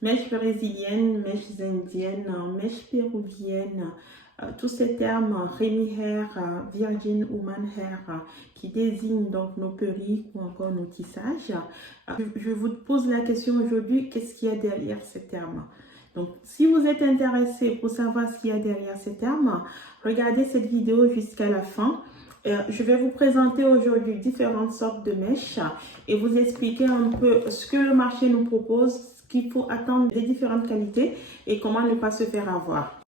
Mèches brésiliennes, mèches indiennes, mèches péruviennes, tous ces termes Remy Hair, Virgin Woman Hair, qui désignent donc nos perruques ou encore nos tissages. Je vous pose la question aujourd'hui, qu'est-ce qu'il y a derrière ces termes? Donc, si vous êtes intéressé pour savoir ce qu'il y a derrière ces termes, regardez cette vidéo jusqu'à la fin. Je vais vous présenter aujourd'hui différentes sortes de mèches et vous expliquer un peu ce que le marché nous propose, ce qu'il faut attendre des différentes qualités et comment ne pas se faire avoir.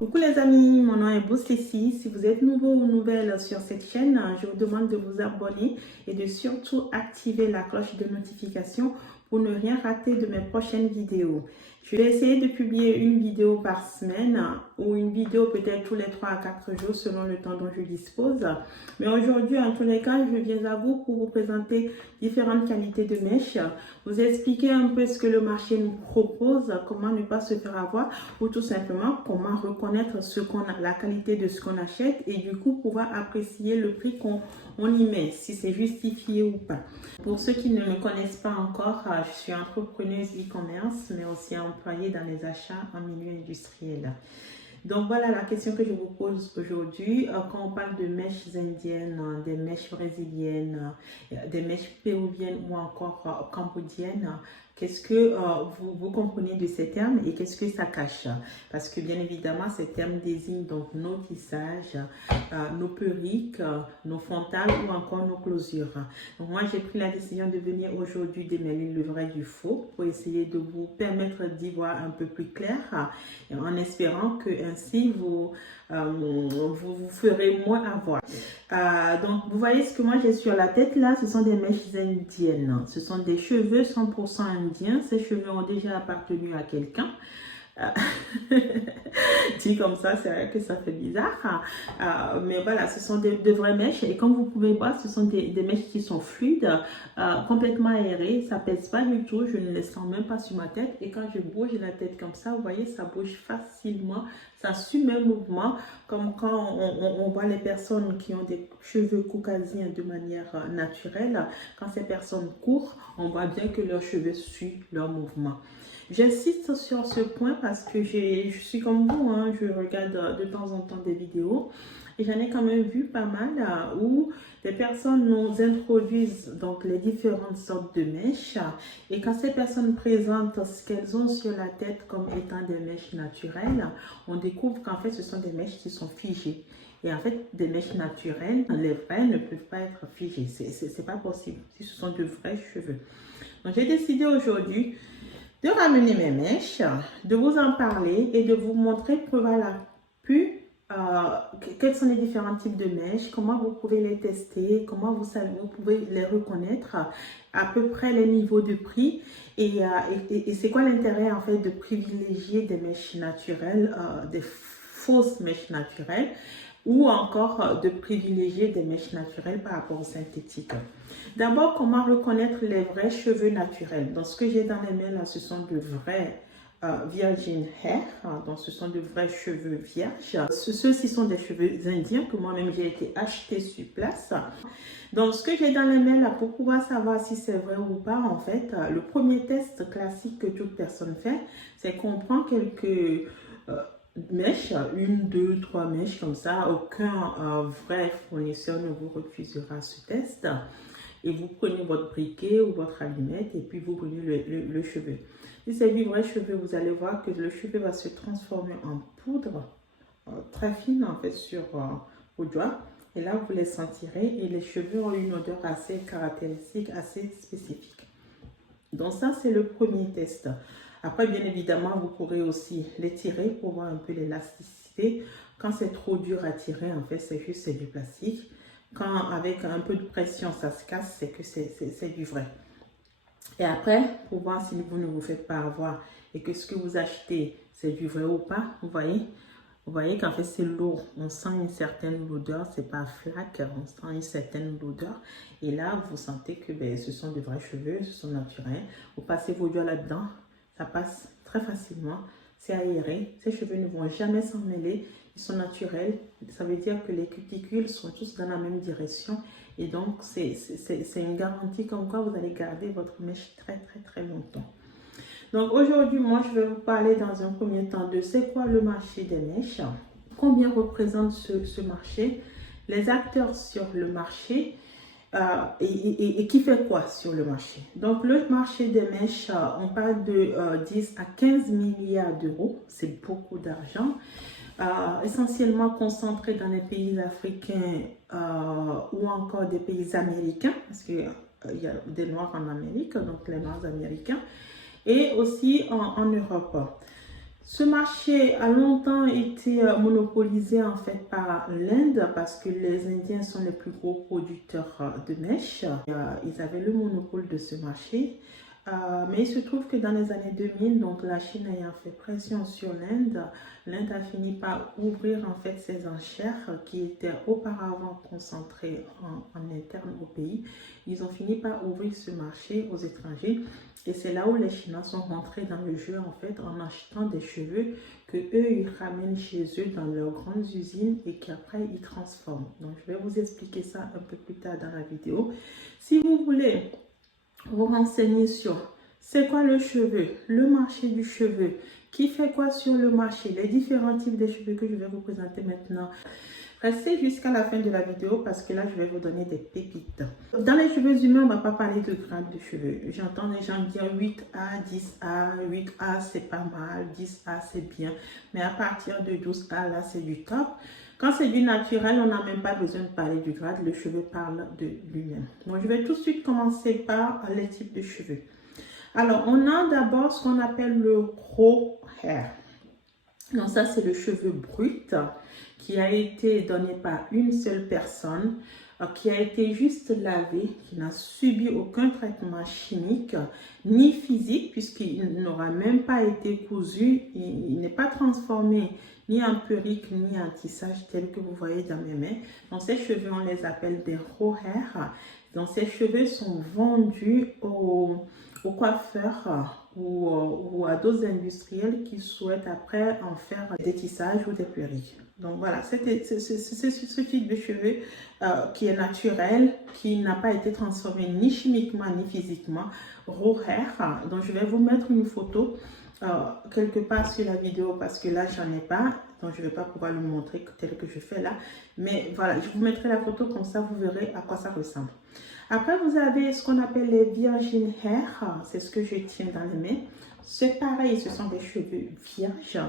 Coucou les amis, mon nom est Boussécie. Si vous êtes nouveau ou nouvelle sur cette chaîne, je vous demande de vous abonner et de surtout activer la cloche de notification pour ne rien rater de mes prochaines vidéos. Je vais essayer de publier une vidéo par semaine ou une vidéo peut-être tous les 3 à 4 jours selon le temps dont je dispose. Mais aujourd'hui, en tous les cas, je viens à vous pour vous présenter différentes qualités de mèches, vous expliquer un peu ce que le marché nous propose, comment ne pas se faire avoir ou tout simplement comment reconnaître ce qu'on a, la qualité de ce qu'on achète et du coup pouvoir apprécier le prix qu'on y met, si c'est justifié ou pas. Pour ceux qui ne me connaissent pas encore, je suis entrepreneuse e-commerce mais aussi employée dans les achats en milieu industriel. Donc voilà la question que je vous pose aujourd'hui. Quand on parle de mèches indiennes, des mèches brésiliennes, des mèches péruviennes ou encore cambodgiennes, qu'est-ce que vous comprenez de ces termes et qu'est-ce que ça cache? Parce que bien évidemment, ces termes désignent donc nos tissages, nos perruques, nos frontales ou encore nos closures. Donc moi, j'ai pris la décision de venir aujourd'hui démêler le vrai du faux pour essayer de vous permettre d'y voir un peu plus clair en espérant que ainsi vous ferez moins avoir. Donc vous voyez ce que moi j'ai sur la tête là, ce sont des mèches indiennes. Ce sont des cheveux 100% indiens. Ces cheveux ont déjà appartenu à quelqu'un. Dit comme ça, c'est vrai que ça fait bizarre. Mais voilà, ce sont de vraies mèches. Et comme vous pouvez voir, ce sont des mèches qui sont fluides, complètement aérées. Ça pèse pas du tout. Je ne les sens même pas sur ma tête. Et quand je bouge la tête comme ça, vous voyez, ça bouge facilement. Ça suit mes mouvements. Comme quand on voit les personnes qui ont des cheveux caucasiens de manière naturelle. Quand ces personnes courent, on voit bien que leurs cheveux suivent leurs mouvements. J'insiste sur ce point parce que je suis comme vous, hein, je regarde de temps en temps des vidéos et j'en ai quand même vu pas mal où des personnes nous introduisent donc les différentes sortes de mèches et quand ces personnes présentent ce qu'elles ont sur la tête comme étant des mèches naturelles, on découvre qu'en fait ce sont des mèches qui sont figées. Et en fait, des mèches naturelles, les vraies ne peuvent pas être figées, c'est pas possible si ce sont de vrais cheveux. Donc j'ai décidé aujourd'hui de ramener mes mèches, de vous en parler et de vous montrer voilà, quels sont les différents types de mèches, comment vous pouvez les tester, comment vous pouvez les reconnaître, à peu près les niveaux de prix et c'est quoi l'intérêt en fait de privilégier des mèches naturelles, des fausses mèches naturelles ou encore de privilégier des mèches naturelles par rapport aux synthétiques. D'abord, comment reconnaître les vrais cheveux naturels? Donc, ce que j'ai dans les mains là, ce sont de vrais virgin hair, donc ce sont de vrais cheveux vierges. Ceux-ci sont des cheveux indiens que moi-même j'ai été acheté sur place. Donc, ce que j'ai dans les mains là, pour pouvoir savoir si c'est vrai ou pas, en fait, le premier test classique que toute personne fait, c'est qu'on prend quelques mèches, 1, 2, 3 mèches comme ça. Aucun vrai fournisseur ne vous refusera ce test. Et vous prenez votre briquet ou votre allumette et puis vous prenez le cheveu. Si c'est du vrai cheveu, vous allez voir que le cheveu va se transformer en poudre très fine en fait sur vos doigts. Et là, vous les sentirez et les cheveux ont une odeur assez caractéristique, assez spécifique. Donc ça, c'est le premier test. Après, bien évidemment, vous pourrez aussi les tirer pour voir un peu l'élasticité. Quand c'est trop dur à tirer, en fait, c'est du plastique. Quand avec un peu de pression, ça se casse, c'est que c'est du vrai. Et après, pour voir si vous ne vous faites pas avoir et que ce que vous achetez, c'est du vrai ou pas, vous voyez qu'en fait, c'est lourd. On sent une certaine lourdeur, c'est pas flaque, on sent une certaine lourdeur. Et là, vous sentez que ce sont de vrais cheveux, ce sont naturels. Vous passez vos doigts là-dedans, ça passe très facilement. C'est aéré, ces cheveux ne vont jamais s'en mêler ils sont naturels. Ça veut dire que les cuticules sont tous dans la même direction. Et donc, c'est une garantie comme quoi vous allez garder votre mèche très longtemps. Donc, aujourd'hui, moi, je vais vous parler dans un premier temps de c'est quoi le marché des mèches, combien représente ce marché, les acteurs sur le marché et qui fait quoi sur le marché. Donc, le marché des mèches, on parle de 10 à 15 milliards d'euros. C'est beaucoup d'argent. Essentiellement concentré dans les pays africains ou encore des pays américains, parce qu'il y a des Noirs en Amérique, donc les Noirs américains, et aussi en Europe. Ce marché a longtemps été monopolisé en fait par l'Inde parce que les Indiens sont les plus gros producteurs de mèches. Ils avaient le monopole de ce marché. Mais il se trouve que dans les années 2000, donc la Chine ayant fait pression sur l'Inde, l'Inde a fini par ouvrir en fait ses enchères qui étaient auparavant concentrées en interne au pays. Ils ont fini par ouvrir ce marché aux étrangers et c'est là où les Chinois sont rentrés dans le jeu en fait en achetant des cheveux que eux ils ramènent chez eux dans leurs grandes usines et qu'après ils transforment. Donc je vais vous expliquer ça un peu plus tard dans la vidéo. Si vous voulez vous renseigner sur c'est quoi le cheveu, le marché du cheveu, qui fait quoi sur le marché, les différents types de cheveux que je vais vous présenter maintenant. Restez jusqu'à la fin de la vidéo parce que là, je vais vous donner des pépites. Dans les cheveux humains, on ne va pas parler de grade de cheveux. J'entends les gens dire 8A, 10A, 8A, c'est pas mal, 10A, c'est bien. Mais à partir de 12A, là, c'est du top. Quand c'est du naturel, on n'a même pas besoin de parler du grade. Le cheveu parle de lui-même. Donc, je vais tout de suite commencer par les types de cheveux. Alors, on a d'abord ce qu'on appelle le raw hair. Donc, ça, c'est le cheveu brut qui a été donné par une seule personne, qui a été juste lavé, qui n'a subi aucun traitement chimique ni physique, puisqu'il n'aura même pas été cousu, il n'est pas transformé ni en perruque ni en tissage tel que vous voyez dans mes mains. Donc, ces cheveux, on les appelle des raw hair. Donc, ces cheveux sont vendus aux coiffeurs ou à d'autres industriels qui souhaitent après en faire des tissages ou des perruques. Donc voilà, c'est ce type de cheveux qui est naturel, qui n'a pas été transformé ni chimiquement ni physiquement, raw hair. Donc je vais vous mettre une photo quelque part sur la vidéo parce que là j'en ai pas, donc je ne vais pas pouvoir le montrer tel que je fais là. Mais voilà, je vous mettrai la photo comme ça, vous verrez à quoi ça ressemble. Après, vous avez ce qu'on appelle les virgin hair, c'est ce que je tiens dans les mains. C'est pareil, ce sont des cheveux vierges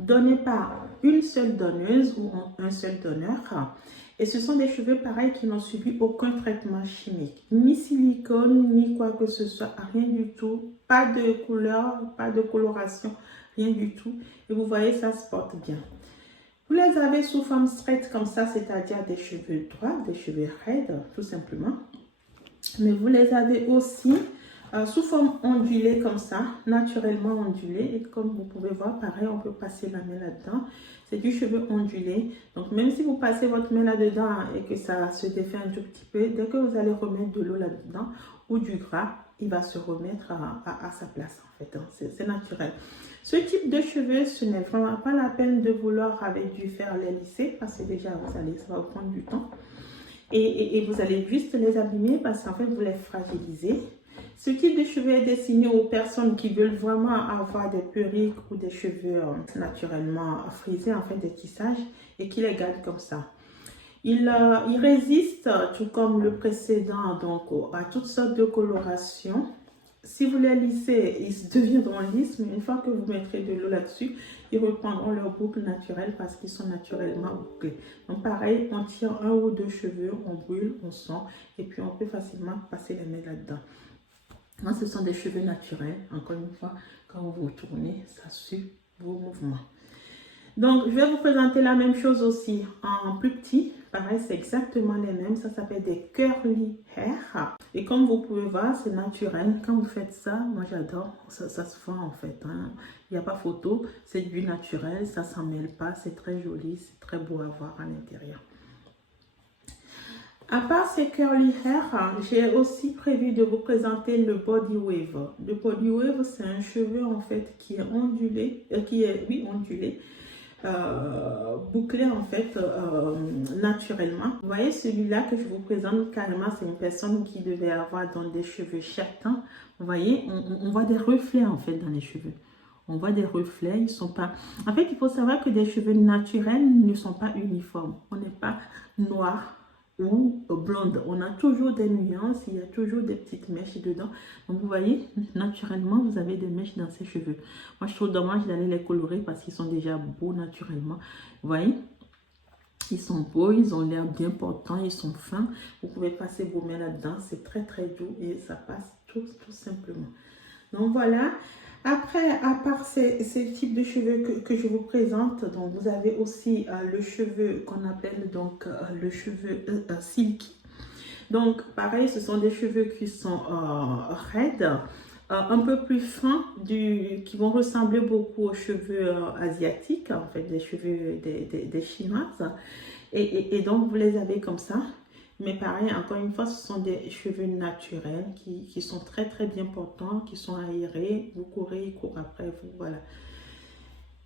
donnés par une seule donneuse ou un seul donneur. Et ce sont des cheveux pareils qui n'ont subi aucun traitement chimique, ni silicone, ni quoi que ce soit, rien du tout, pas de couleur, pas de coloration, rien du tout. Et vous voyez, ça se porte bien. Vous les avez sous forme straight comme ça, c'est-à-dire des cheveux droits, des cheveux raides, tout simplement. Mais vous les avez aussi sous forme ondulée comme ça, naturellement ondulée. Et comme vous pouvez voir, pareil, on peut passer la main là-dedans. C'est du cheveu ondulé. Donc, même si vous passez votre main là-dedans et que ça se défait un tout petit peu, dès que vous allez remettre de l'eau là-dedans ou du gras, il va se remettre à sa place en fait. C'est naturel. Ce type de cheveux, ce n'est vraiment pas la peine de vouloir avec du fer les lisser parce que déjà, ça va vous prendre du temps. Et vous allez juste les abîmer parce qu'en fait, vous les fragilisez. Ce type de cheveux est destiné aux personnes qui veulent vraiment avoir des perruques ou des cheveux naturellement frisés, en fait des tissages, et qui les gardent comme ça. Il résiste, tout comme le précédent, donc à toutes sortes de colorations. Si vous les lissez, ils deviendront lisses, mais une fois que vous mettrez de l'eau là-dessus, ils reprendront leur boucle naturelle parce qu'ils sont naturellement bouclés. Donc pareil, on tire un ou deux cheveux, on brûle, on sent, et puis on peut facilement passer les mains là-dedans. Moi, ce sont des cheveux naturels. Encore une fois, quand vous tournez, ça suit vos mouvements. Donc, je vais vous présenter la même chose aussi en plus petit. Pareil, c'est exactement les mêmes. Ça s'appelle des curly hair. Et comme vous pouvez voir, c'est naturel. Quand vous faites ça, moi j'adore. Ça se voit en fait. Hein. Il n'y a pas photo. C'est du naturel. Ça ne s'en mêle pas. C'est très joli. C'est très beau à voir à l'intérieur. À part ces curly hair, j'ai aussi prévu de vous présenter le body wave. Le body wave, c'est un cheveu en fait qui est ondulé, ondulé. bouclés en fait naturellement. Vous voyez celui-là que je vous présente carrément, c'est une personne qui devait avoir dans des cheveux châtains. Vous voyez, on voit des reflets en fait dans les cheveux. On voit des reflets, ils sont pas... En fait, il faut savoir que des cheveux naturels ne sont pas uniformes. On n'est pas noir ou blonde. On a toujours des nuances, il y a toujours des petites mèches dedans. Donc, vous voyez, naturellement, vous avez des mèches dans ces cheveux. Moi, je trouve dommage d'aller les colorer parce qu'ils sont déjà beaux naturellement. Vous voyez, ils sont beaux, ils ont l'air bien portants, ils sont fins. Vous pouvez passer vos mains là-dedans, c'est très très doux et ça passe tout simplement. Donc, voilà. Après, à part ces types de cheveux que je vous présente, donc vous avez aussi le cheveu qu'on appelle donc le cheveu silky. Donc, pareil, ce sont des cheveux qui sont raides, un peu plus fins, qui vont ressembler beaucoup aux cheveux asiatiques, en fait, des cheveux des Chinoises. Et donc, vous les avez comme ça. Mais pareil, encore une fois, ce sont des cheveux naturels qui sont très très bien portants, qui sont aérés. Vous courez, ils courent après vous, voilà.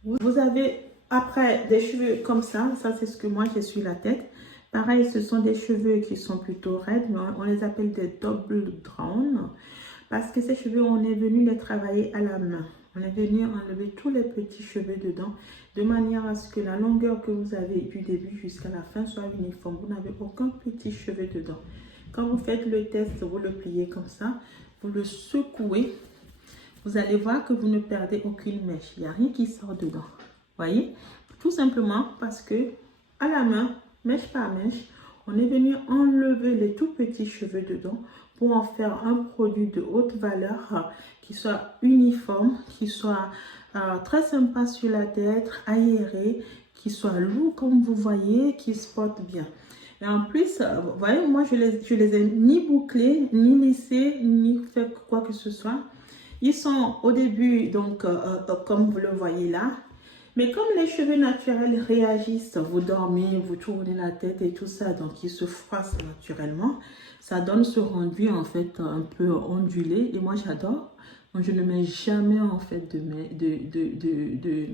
Vous avez après des cheveux comme ça c'est ce que moi j'ai sur la tête. Pareil, ce sont des cheveux qui sont plutôt raides, mais on les appelle des double drawn. Parce que ces cheveux, on est venu les travailler à la main. On est venu enlever tous les petits cheveux dedans, de manière à ce que la longueur que vous avez du début jusqu'à la fin soit uniforme. Vous n'avez aucun petit cheveu dedans. Quand vous faites le test, vous le pliez comme ça, vous le secouez. Vous allez voir que vous ne perdez aucune mèche. Il n'y a rien qui sort dedans. Voyez? Tout simplement parce que à la main, mèche par mèche, on est venu enlever les tout petits cheveux dedans pour en faire un produit de haute valeur qui soit uniforme, qui soit très sympa sur la tête, aéré, qui soit lourd comme vous voyez, qui se porte bien. Et en plus, vous voyez, moi je les ai ni bouclés, ni lissés, ni fait quoi que ce soit. Ils sont au début, donc comme vous le voyez là. Mais comme les cheveux naturels réagissent, vous dormez, vous tournez la tête et tout ça, donc ils se froissent naturellement. Ça donne ce rendu en fait un peu ondulé et moi j'adore. Donc je ne mets jamais en fait de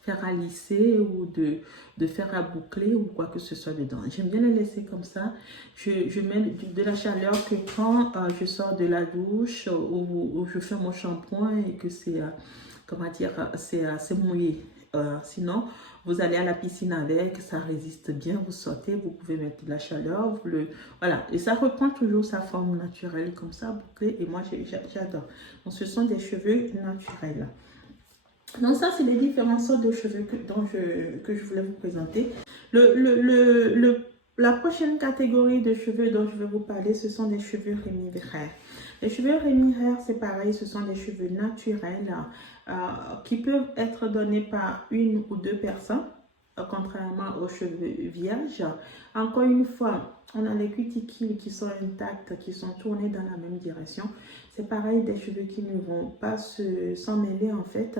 fer à lisser ou de fer à boucler ou quoi que ce soit dedans. J'aime bien les laisser comme ça. Je mets de la chaleur que quand je sors de la douche ou je fais mon shampoing et que c'est, comment dire, c'est mouillé. Sinon, vous allez à la piscine avec, ça résiste bien, vous sortez, vous pouvez mettre de la chaleur, voilà, et ça reprend toujours sa forme naturelle comme ça, bouclé, et moi j'adore. Donc ce sont des cheveux naturels. Donc ça, c'est les différentes sortes de cheveux que je voulais vous présenter. La prochaine catégorie de cheveux dont je vais vous parler, ce sont des cheveux Rémi Hair. Les cheveux Rémi Hair, c'est pareil, ce sont des cheveux naturels qui peuvent être donnés par une ou deux personnes, contrairement aux cheveux vierges. Encore une fois, on a les cuticules qui sont intacts, qui sont tournés dans la même direction. C'est pareil, des cheveux qui ne vont pas s'en mêler en fait.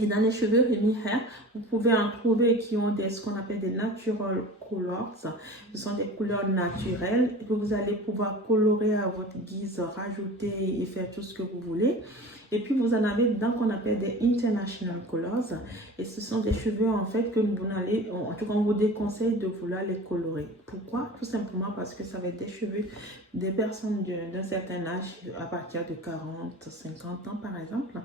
Et dans les cheveux Rémi Hair, vous pouvez en trouver qui ont ce qu'on appelle des natural colors. Ce sont des couleurs naturelles que vous allez pouvoir colorer à votre guise, rajouter et faire tout ce que vous voulez. Et puis vous en avez dedans qu'on appelle des international colors. Et ce sont des cheveux en fait que vous n'allez, en tout cas on vous déconseille de vouloir les colorer. Pourquoi? Tout simplement parce que ça va être des cheveux des personnes d'un certain âge, à partir de 40, 50 ans par exemple,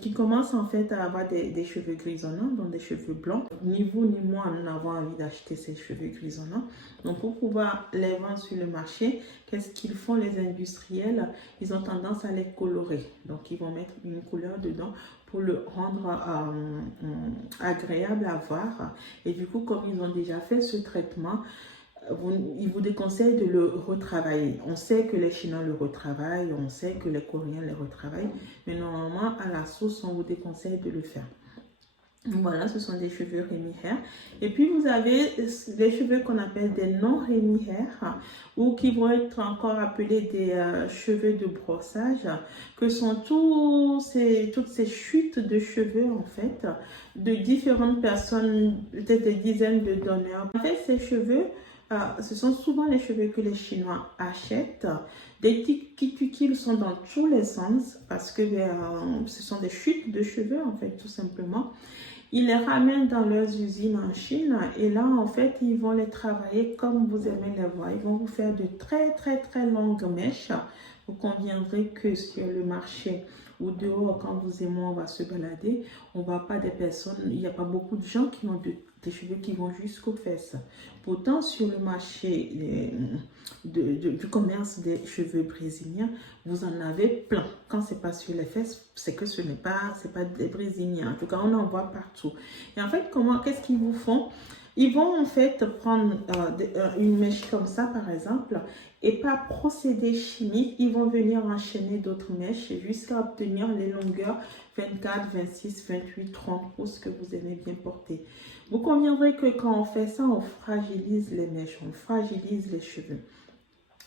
qui commencent en fait à avoir des cheveux grisonnants, donc des cheveux blancs. Ni vous ni moi, nous n'avons envie d'acheter ces cheveux grisonnants. Donc pour pouvoir les vendre sur le marché, qu'est-ce qu'ils font les industriels? Ils ont tendance à les colorer. Donc ils vont mettre une couleur dedans pour le rendre agréable à voir. Et du coup, comme ils ont déjà fait ce traitement, ils vous déconseillent de le retravailler. On sait que les Chinois le retravaillent, on sait que les Coréens le retravaillent, mais normalement, à la source, on vous déconseille de le faire. Voilà, ce sont des cheveux Rémi Hair. Et puis, vous avez les cheveux qu'on appelle des non-Rémi Hair, ou qui vont être encore appelés des cheveux de brossage, que sont toutes ces chutes de cheveux, en fait, de différentes personnes, peut-être des dizaines de donneurs. En fait, ces cheveux, ce sont souvent les cheveux que les Chinois achètent. Des cuticules sont dans tous les sens parce que ce sont des chutes de cheveux en fait, tout simplement. Ils les ramènent dans leurs usines en Chine et là, en fait, ils vont les travailler comme vous aimez les voir. Ils vont vous faire de très longues mèches. Vous conviendrez que sur le marché ou dehors, quand vous et moi, on va se balader, on ne voit pas des personnes, il n'y a pas beaucoup de gens qui ont des cheveux qui vont jusqu'aux fesses. Pourtant, sur le marché du commerce des cheveux brésiliens, vous en avez plein. Quand ce n'est pas sur les fesses, c'est que ce n'est pas, c'est pas des brésiliens. En tout cas, on en voit partout. Et en fait, qu'est-ce qu'ils vous font? Ils vont en fait prendre une mèche comme ça, par exemple, et par procédé chimique, ils vont venir enchaîner d'autres mèches jusqu'à obtenir les longueurs 24, 26, 28, 30 pouces que vous aimez bien porter. Vous conviendrez que quand on fait ça, on fragilise les mèches, on fragilise les cheveux.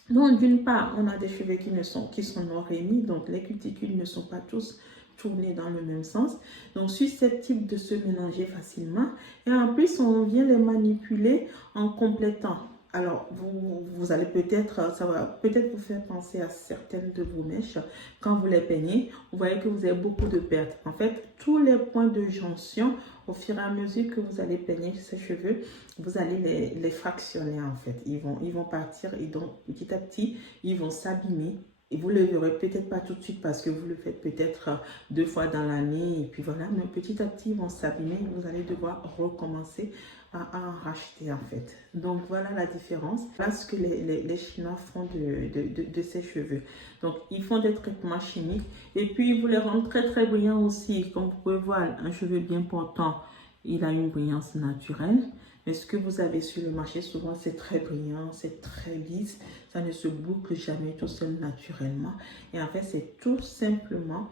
Donc, d'une part, on a des cheveux qui sont noirs émis, donc les cuticules ne sont pas tous tournés dans le même sens, donc susceptibles de se mélanger facilement. Et en plus, on vient les manipuler en complétant. Alors, vous allez peut-être, ça va peut-être vous faire penser à certaines de vos mèches. Quand vous les peignez, vous voyez que vous avez beaucoup de pertes. En fait, tous les points de jonction, au fur et à mesure que vous allez peigner ces cheveux, vous allez les fractionner en fait. Ils vont partir et donc petit à petit, ils vont s'abîmer. Et vous ne le verrez peut-être pas tout de suite parce que vous le faites peut-être 2 fois dans l'année. Et puis voilà, mais petit à petit, ils vont s'abîmer. Vous allez devoir recommencer à en racheter en fait. Donc voilà la différence. Voilà ce que les Chinois font de ces cheveux. Donc ils font des traitements chimiques et puis ils vous les rendent très brillants aussi. Comme vous pouvez voir, un cheveu bien portant, il a une brillance naturelle. Mais ce que vous avez sur le marché, souvent, c'est très brillant, c'est très lisse. Ça ne se boucle jamais tout seul naturellement. Et en fait, c'est tout simplement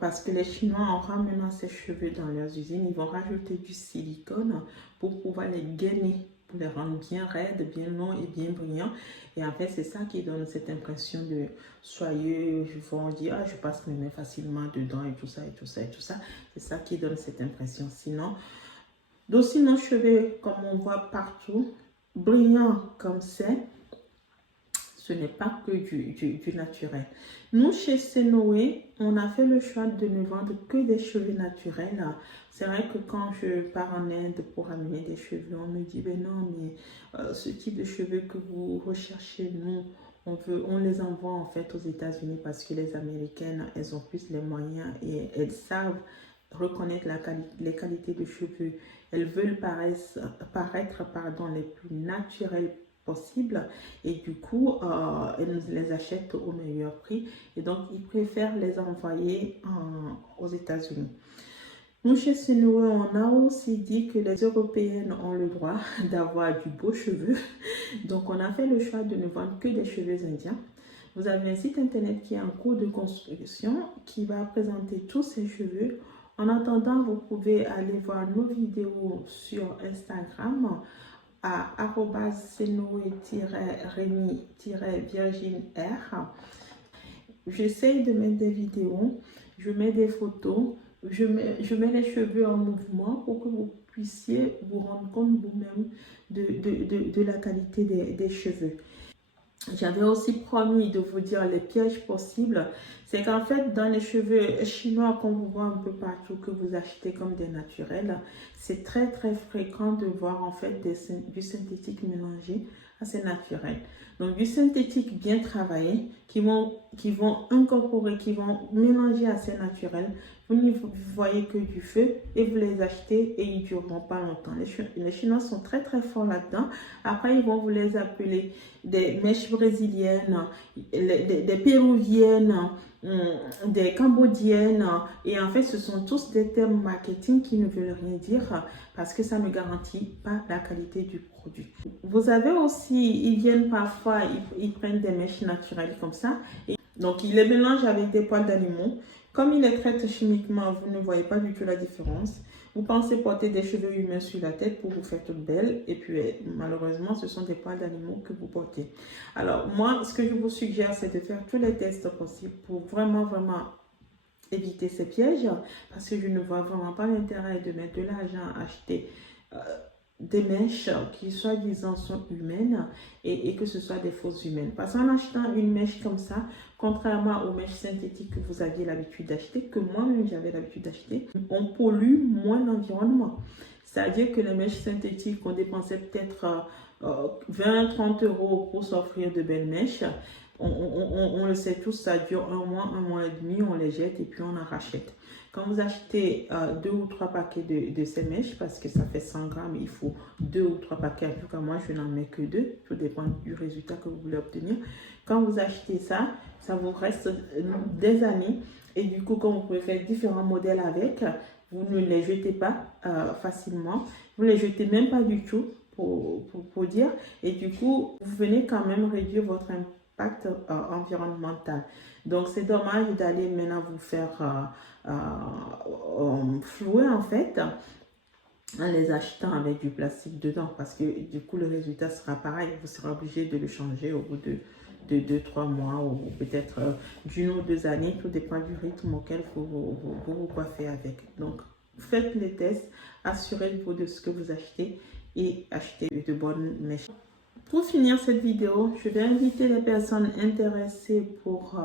parce que les Chinois, en ramenant ces cheveux dans leurs usines, ils vont rajouter du silicone pour pouvoir les gainer, pour les rendre bien raides, bien longs et bien brillants. Et en fait, c'est ça qui donne cette impression de soyeux. Ils vont dire, ah, je passe mes mains facilement dedans et tout ça, et tout ça, et tout ça. C'est ça qui donne cette impression. Sinon, d'aussi nos cheveux, comme on voit partout, brillants comme c'est, ce n'est pas que du naturel. Nous, chez Senowe, on a fait le choix de ne vendre que des cheveux naturels. C'est vrai que quand je pars en Inde pour amener des cheveux, on me dit, ben non, mais ce type de cheveux que vous recherchez, nous, on les envoie en fait aux États-Unis parce que les Américaines, elles ont plus les moyens et elles savent reconnaître les qualités de cheveux. Elles veulent paraître les plus naturelles possible et du coup ils nous les achètent au meilleur prix et donc ils préfèrent les envoyer aux États-Unis. Nous chez Senowe, on a aussi dit que les Européennes ont le droit d'avoir du beau cheveu, donc on a fait le choix de ne vendre que des cheveux indiens. Vous avez un site internet qui est en cours de construction qui va présenter tous ces cheveux. En attendant, vous pouvez aller voir nos vidéos sur Instagram à @senowe-remy-virgin-r. J'essaye de mettre des vidéos, je mets des photos, je mets les cheveux en mouvement pour que vous puissiez vous rendre compte vous-même de la qualité des cheveux. J'avais aussi promis de vous dire les pièges possibles. C'est qu'en fait, dans les cheveux chinois qu'on vous voit un peu partout, que vous achetez comme des naturels, c'est très fréquent de voir en fait du synthétique mélangé à ces naturels. Donc du synthétique bien travaillé, qui vont incorporer, qui vont mélanger à ces naturels. Vous n'y voyez que du feu et vous les achetez et ils ne dureront pas longtemps. Les Chinois sont très forts là-dedans. Après, ils vont vous les appeler des mèches brésiliennes, des péruviennes, des cambodgiennes. Et en fait, ce sont tous des termes marketing qui ne veulent rien dire parce que ça ne garantit pas la qualité du produit. Vous avez aussi, ils viennent parfois, ils prennent des mèches naturelles comme ça. Donc, ils les mélangent avec des poils d'animaux. Comme ils les traitent chimiquement, vous ne voyez pas du tout la différence. Vous pensez porter des cheveux humains sur la tête pour vous faire toute belle. Et puis, malheureusement, ce sont des poils d'animaux que vous portez. Alors, moi, ce que je vous suggère, c'est de faire tous les tests possibles pour vraiment éviter ces pièges. Parce que je ne vois vraiment pas l'intérêt de mettre de l'argent à acheter des mèches qui soi-disant sont humaines et que ce soit des fausses humaines. Parce qu'en achetant une mèche comme ça, contrairement aux mèches synthétiques que vous aviez l'habitude d'acheter, que moi-même j'avais l'habitude d'acheter, on pollue moins l'environnement. C'est-à-dire que les mèches synthétiques, on dépensait peut-être 20-30 euros pour s'offrir de belles mèches. On le sait tous, ça dure un mois et demi, on les jette et puis on en rachète. Quand vous achetez 2 ou 3 paquets de ces mèches, parce que ça fait 100 grammes, il faut 2 ou 3 paquets. En tout cas, moi, je n'en mets que 2. Tout dépend du résultat que vous voulez obtenir. Quand vous achetez ça, ça vous reste des années. Et du coup, comme vous pouvez faire différents modèles avec, vous ne les jetez pas facilement. Vous ne les jetez même pas du tout, pour dire. Et du coup, vous venez quand même réduire votre impact environnemental. Donc, c'est dommage d'aller maintenant vous faire flouer en fait en les achetant avec du plastique dedans parce que du coup, le résultat sera pareil. Vous serez obligé de le changer au bout de 2-3 mois ou peut-être d'une ou 2 années. Tout dépend du rythme auquel vous coiffez avec. Donc, faites les tests, assurez-vous de ce que vous achetez et achetez de bonnes mèches. Pour finir cette vidéo, je vais inviter les personnes intéressées pour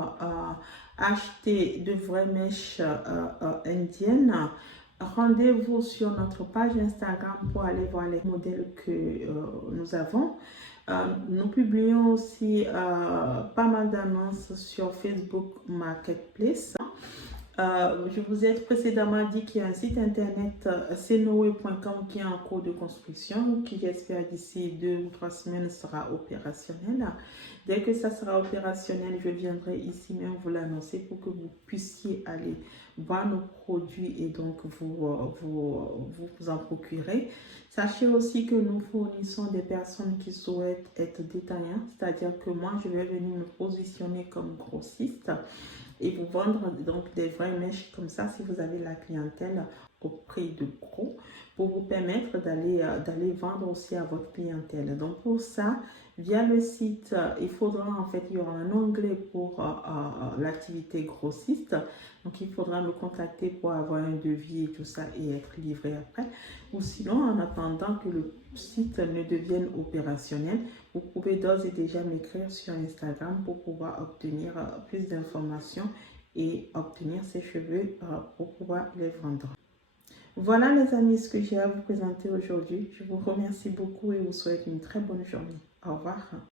acheter de vraies mèches indiennes. Rendez-vous sur notre page Instagram pour aller voir les modèles que nous avons. Nous publions aussi pas mal d'annonces sur Facebook Marketplace. Je vous ai précédemment dit qu'il y a un site internet cnoe.com qui est en cours de construction, qui j'espère d'ici 2 ou 3 semaines sera opérationnel. Dès que ça sera opérationnel, je viendrai ici même vous l'annoncer pour que vous puissiez aller voir nos produits et donc vous en procurer. Sachez aussi que nous fournissons des personnes qui souhaitent être détaillants, c'est-à-dire que moi je vais venir me positionner comme grossiste et vous vendre donc des vraies mèches comme ça si vous avez la clientèle au prix de gros pour vous permettre d'aller vendre aussi à votre clientèle. Donc pour ça, via le site, il faudra en fait, il y aura un onglet pour l'activité grossiste. Donc il faudra me contacter pour avoir un devis et tout ça et être livré après. Ou sinon, en attendant que le site ne devienne opérationnel, vous pouvez d'ores et déjà m'écrire sur Instagram pour pouvoir obtenir plus d'informations et obtenir ces cheveux pour pouvoir les vendre. Voilà les amis ce que j'ai à vous présenter aujourd'hui. Je vous remercie beaucoup et vous souhaite une très bonne journée. Au revoir.